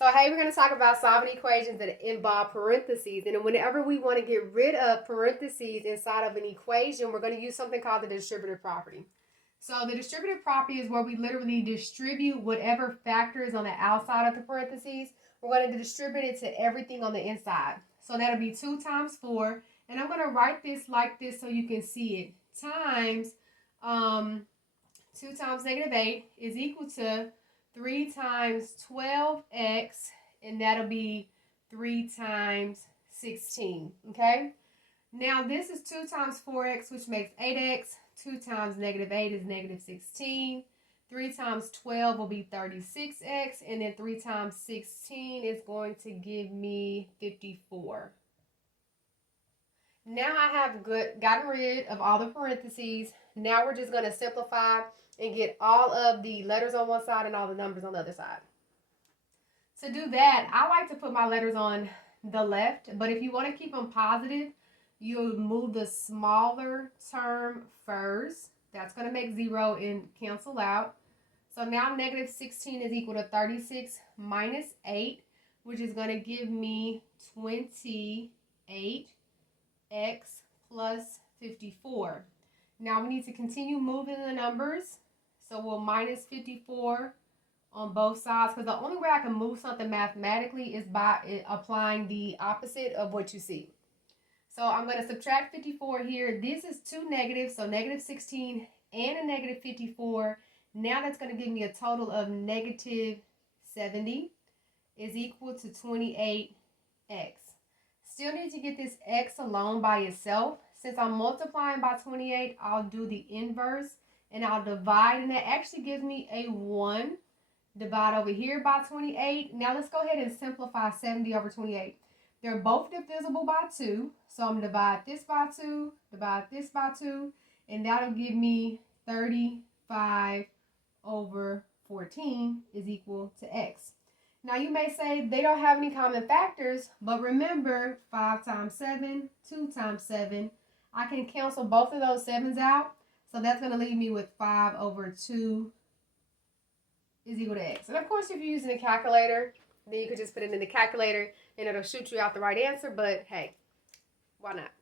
So, hey, we're going to talk about solving equations that involve parentheses. And whenever we want to get rid of parentheses inside of an equation, we're going to use something called the distributive property. So, the distributive property is where we literally distribute whatever factor is on the outside of the parentheses. We're going to distribute it to everything on the inside. So, that'll be 2 times 4. And I'm going to write this like this so you can see it. Times 2 times negative 8 is equal to 3 times 12x, and that'll be 3 times 16, okay? Now, this is 2 times 4x, which makes 8x. 2 times negative 8 is negative 16. 3 times 12 will be 36x, and then 3 times 16 is going to give me 54. Now I have gotten rid of all the parentheses. Now we're just going to simplify and get all of the letters on one side and all the numbers on the other side. To do that, I like to put my letters on the left, but if you want to keep them positive, you'll move the smaller term first. That's going to make 0 and cancel out. So now negative 16 is equal to 36 minus 8, which is going to give me 28x plus 54. Now we need to continue moving the numbers. So we'll minus 54 on both sides, because the only way I can move something mathematically is by applying the opposite of what you see. So I'm going to subtract 54 here. This is 2 negatives, so negative 16 and a negative 54. Now that's going to give me a total of negative 70 is equal to 28x. Still need to get this x alone by itself. Since I'm multiplying by 28, I'll do the inverse and I'll divide, and that actually gives me a 1. Divide over here by 28. Now let's go ahead and simplify 70 over 28. They're both divisible by 2, so I'm going to divide this by 2, divide this by 2, and that'll give me 35 over 14 is equal to x. Now you may say they don't have any common factors, but remember 5 times 7, 2 times 7. I can cancel both of those 7s out, so that's going to leave me with 5 over 2 is equal to x. And of course, if you're using a calculator, then you could just put it in the calculator and it'll shoot you out the right answer, but hey, why not?